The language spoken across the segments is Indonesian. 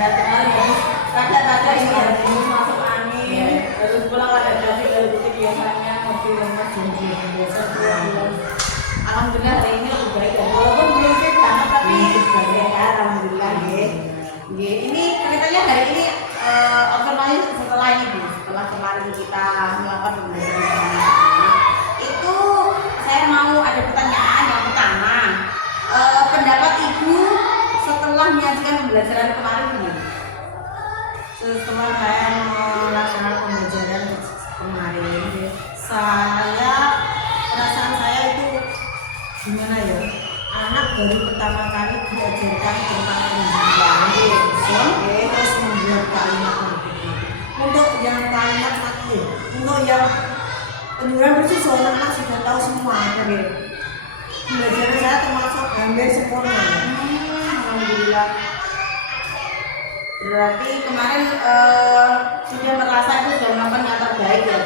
istirahat kemarin habis kaca ini harus masuk angin, terus pulang ada traffic dari titik biasanya mobil lemas jam biasa pulang. Alhamdulillah hari ini lebih baik ya. Walaupun belum fit banget tapi ya alhamdulillah ya. Ini ceritanya hari ini observasi setelah ini Bu, setelah kemarin kita melakukan pembelajaran itu saya mau ada pertanyaan yang pertama, pendapat Ibu setelah menyaksikan pembelajaran kemarin ini? Setelah saya melaksanakan pembelajaran kemarin, perasaan saya itu gimana ya? Anak baru pertama kali diajarkan tentang penjualan susun, terus membuat kalimat mati. Untuk yang kalimat mati, untuk yang penjualan bersusun, anak sudah tahu semua. Pembelajaran saya termasuk hampir sempurna. Alhamdulillah. Berarti kemarin sudah merasa itu sudah melakukan yang terbaik ya,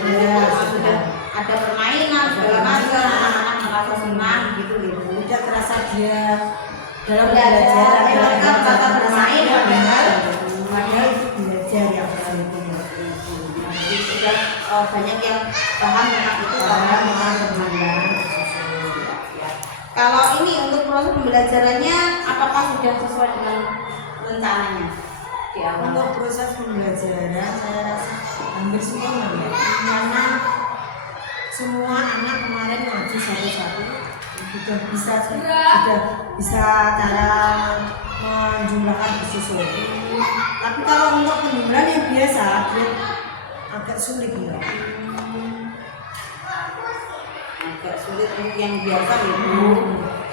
sudah ada permainan segala macam, anak-anak merasa senang gitu gitu. Tidak terasa dia dalam belajar, mereka merasa bermain padahal itu belajar yang benar. Jadi sudah banyak yang paham tentang itu, paham tentang permainan. Kalau ini untuk proses pembelajarannya, apakah sudah sesuai dengan rencananya? Untuk proses pembelajaran saya rasa hampir sempurna ya, karena semua anak kemarin ngaji satu-satu sudah bisa cara menjumlahkan bersusun. Tapi kalau untuk penjumlahan yang biasa dia agak sulit ya. Agak sulit untuk yang biasa gitu.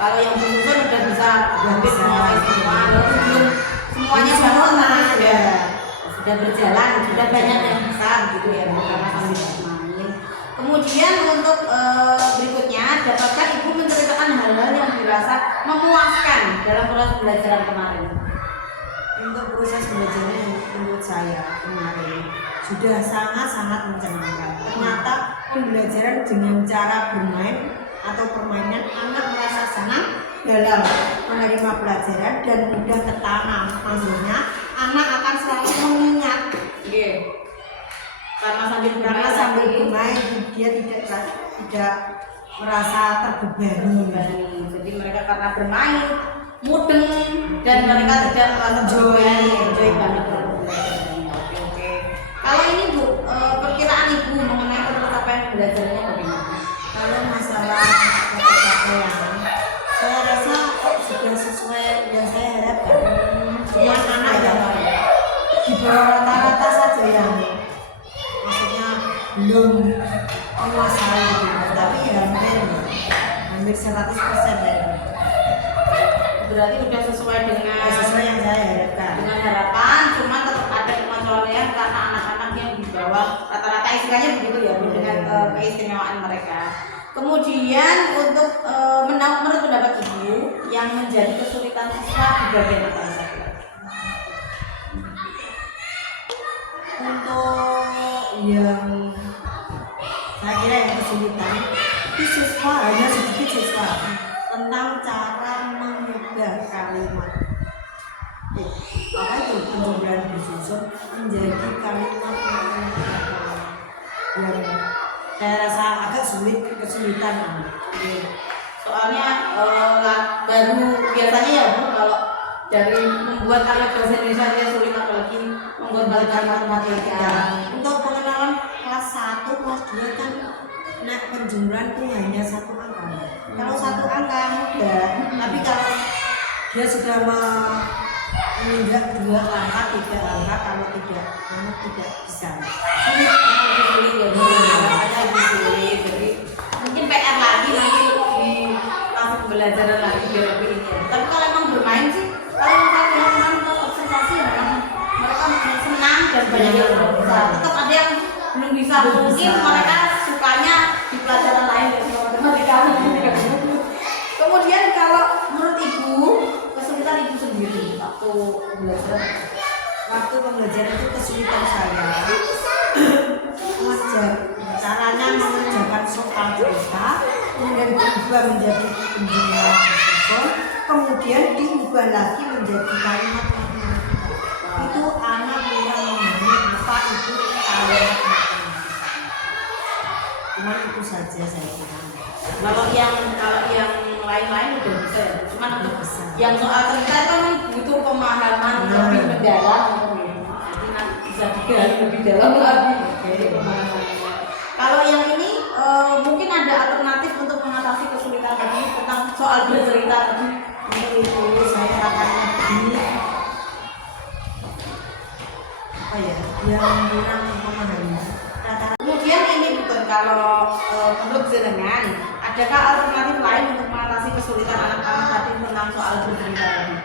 Kalau yang bersusun udah bisa hampir semua, belum semuanya sempurna ya. Sudah berjalan, sudah banyak yang besar gitu ya, karena sambil bermain. Kemudian untuk berikutnya, dapatkah Ibu menceritakan hal-hal yang dirasa memuaskan dalam proses pembelajaran kemarin? Untuk proses belajarnya menurut saya kemarin sudah sangat-sangat menyenangkan. Ternyata pembelajaran dengan cara bermain atau permainan anak merasa senang dalam menerima pelajaran dan mudah tertanam. Maksudnya anak akan selalu mengingat. Karena sambil bermain dia tidak merasa terbebani. Jadi mereka karena bermain mudeng dan mereka tidak merasa enjoy banget. Oke. Kalau ini Bu, perkiraan Ibu mengenai pencapaian belajarnya bagaimana? Kalau masalah pencapaian, saya rasa sudah sesuai yang saya harapkan. Cuma anak yang di bawah rata-rata saja yang maksudnya belum menguasai gitu, tapi hampir 100% ya. Berarti sudah sesuai dengan yang saya harapkan. Dengan harapan, cuma tetap ada pengecualian karena anak-anaknya di bawah rata-rata istilahnya begitu ya, dengan keistimewaan mereka. Kemudian untuk menurut pendapat Ibu yang menjadi kesulitan siswa di bagian apa saja? Untuk yang saya kira yang kesulitan itu siswa, hanya sedikit siswa tentang cara mengubah kalimat. Apa itu penjumlahan bersusun menjadi kalimat yang saya rasa agak kesulitan. Soalnya baru biasanya ya Bu, kalau dari membuat kalimat bahasa Indonesia dia sulit, apalagi membuat kalimat matematika. Untuk pengenalan kelas 1, kelas 2 kan penjumlahan itu hanya satu angka. Kalau satu angka mudah, tapi kalau dia sudah menginjak 2 angka, 3 angka, kalau tidak bisa. Sulit ya Bu, makanya sulit. Jadi mungkin PR lagi nanti di kelas pembelajaran lagi biar lebih ini ya. Tapi kalau emang bermain sih, kalau saya lihat observasi memang mereka senang dan banyak yang bisa. Tetap ada yang belum bisa, mungkin mereka sukanya di pelajaran lain dari matematika. Kemudian kalau menurut Ibu, kesulitan Ibu sendiri waktu pembelajaran itu kesulitan saya caranya mengerjakan soal kita, kemudian diubah menjadi penjumlahan bersusun, kemudian diubah lagi menjadi kalimat matematika. Itu banyak teman-teman di sana. Cuma itu saja saya kira. Kalau yang lain-lain udah bisa ya. Cuman untuk Bisa. yang soal cerita itu kan butuh pemahaman lebih mendalam. Nanti bisa digali lebih dalam lagi. Jadi pemahamannya. Kalau yang ini mungkin ada alternatif untuk mengatasi kesulitan tadi tentang soal bercerita tadi. Ini itu saya akan lebih apa ya, yang kurang memahami. Kemudian ini bukan kalau menurut jenengan, adakah alternatif lain untuk mengatasi kesulitan anak-anak tadi tentang soal bercerita tadi?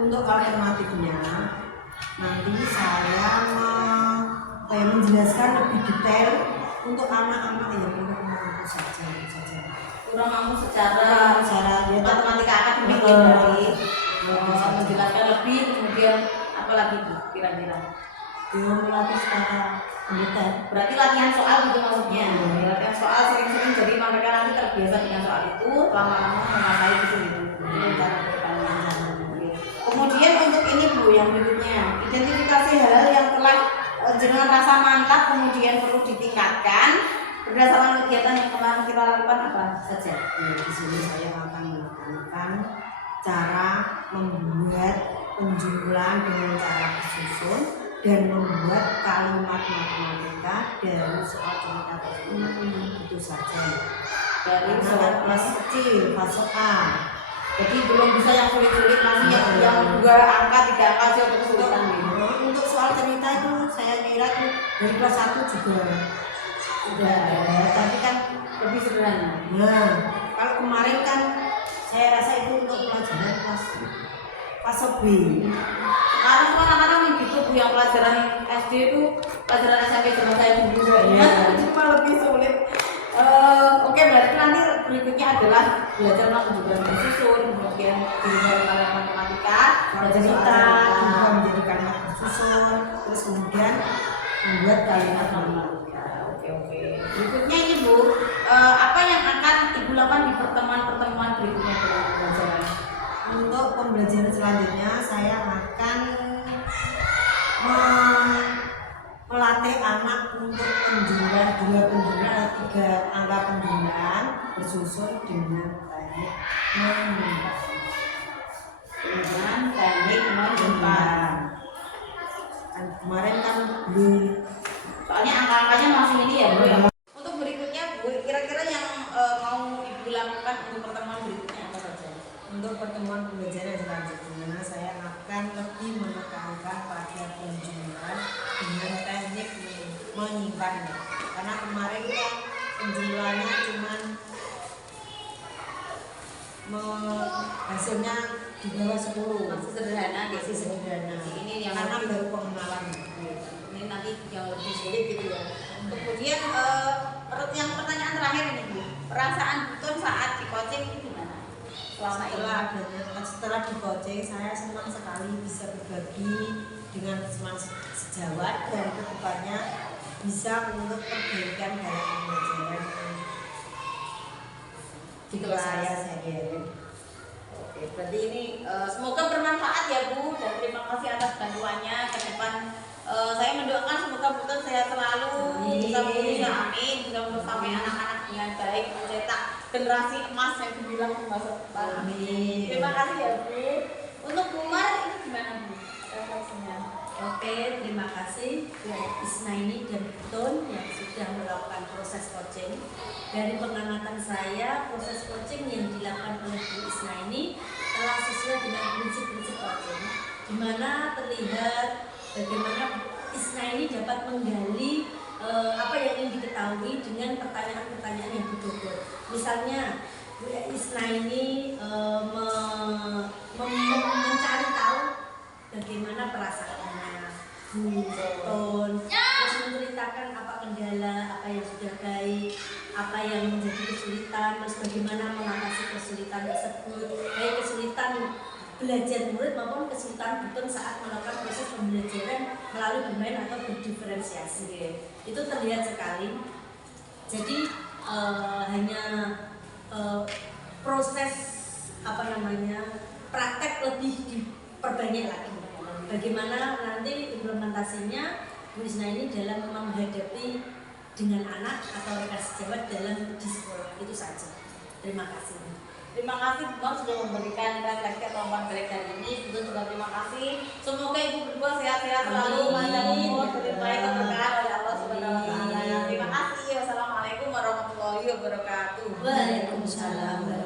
Untuk alternatifnya nanti saya menjelaskan lebih detail untuk anak-anak yang kurang mampu saja. Kurang mampu secara ya, matematika akademik ya berarti menjelaskan lebih, kemudian apa lagi Bu kira-kira? belum melatih secara detail. Berarti latihan soal gitu maksudnya. Latihan soal sering-sering jadi mereka nanti terbiasa dengan soal itu, lama-lama menguasai itu gitu. Cara bertanya. Kemudian untuk ini Bu yang berikutnya, identifikasi hal-hal yang telah jenengan rasa mantap kemudian perlu ditingkatkan berdasarkan kegiatan yang telah kita lakukan apa saja. Di sini saya akan menekankan cara membuat penjumlahan dengan cara disusun dan membuat kalimat matematika dari soal cerita tersebut. Itu saja. Dari Soal kelas kecil, fase A. Jadi belum bisa yang sulit-sulit, masih yang 2 angka 3 angka aja untuk kesulitan gitu. Untuk soal cerita itu saya kira itu dari kelas 1 juga Udah ada, tapi kan lebih sederhana. Nah, kalau kemarin kan saya rasa itu untuk pelajaran kelas fase B. Sekarang anak-anak gitu Bu yang pelajaran SD itu pelajaran SMP zaman saya dulu ya. Cuma lebih sulit. Oke, berarti nanti berikutnya adalah belajar menunjukkan disusun, kemudian belajar matematika, belajar Cerita cerita, juga menjadi kalimat bersusun, terus kemudian membuat kalimat matematika. Oke. Berikutnya ini Bu, apa yang akan Ibu lakukan di pertemuan-pertemuan berikutnya dalam pembelajaran? Untuk pembelajaran selanjutnya saya akan melatih anak untuk penjumlahan 3 angka penjumlahan bersusun dengan teknik menjumlahkan. Kemarin kan belum, Soalnya angka-angkanya masih ini ya Bu ya. Untuk berikutnya Bu, kira-kira yang mau Ibu lakukan untuk pertemuan berikutnya apa saja? untuk pertemuan pembelajaran selanjutnya saya akan lebih menekankan pada penjumlahan dengan teknik menyimpannya, karena kemarin kan penjumlahannya cuman hasilnya di bawah 10, Masih sederhana, masih sederhana. Ini yang Karena lebih- baru pengenalan. Ini nanti yang lebih sulit gitu ya. Kemudian yang pertanyaan terakhir ini Bu, perasaan Butun saat di coaching itu gimana? Selama ini? Setelah di coaching saya senang sekali bisa berbagi dengan teman sejawat dan kedepannya bisa untuk perbaikan dalam pembelajaran Di kelas saya kira. Oke, berarti ini semoga bermanfaat ya Bu, dan terima kasih atas bantuannya ke depan. Saya mendoakan semoga Butun sehat selalu, Amin. bisa berusaha, amin, bisa untuk sampai anak-anak dengan baik, mencetak generasi emas yang dibilang di masa depan. Amin. Terima kasih ya Bu. Untuk Bu Mar ini gimana Bu refleksinya? Oke, terima kasih buat Isnaini dan Butun yang sudah melakukan proses coaching. Dari pengamatan saya, proses coaching yang dilakukan oleh Bu Isnaini telah sesuai dengan prinsip-prinsip coaching, di mana terlihat bagaimana Isnaini dapat menggali apa yang ingin diketahui dengan pertanyaan-pertanyaan yang berbobot. Misalnya, Bu Isnaini mencari tahu bagaimana perasaannya Butun, terus menceritakan apa kendala, apa yang sudah baik, apa yang menjadi kesulitan, terus bagaimana mengatasi kesulitan tersebut, baik kesulitan belajar murid maupun kesulitan Butun saat melakukan proses pembelajaran melalui bermain atau berdiferensiasi. Itu terlihat sekali. Jadi hanya proses praktek lebih diperbanyak lagi. Bagaimana nanti implementasinya Bu Isna ini dalam menghadapi dengan anak atau rekan sejawat dalam di sekolah. Itu saja. Terima kasih. Terima kasih Bang sudah memberikan refleksi atau materi kali ini. Juga terima kasih. Semoga ibu berdua sehat-sehat selalu, panjang umur, terbaik keberkahan oleh Allah Subhanahu Wa Taala. Terima kasih. Wassalamualaikum warahmatullahi wabarakatuh. Waalaikumsalam.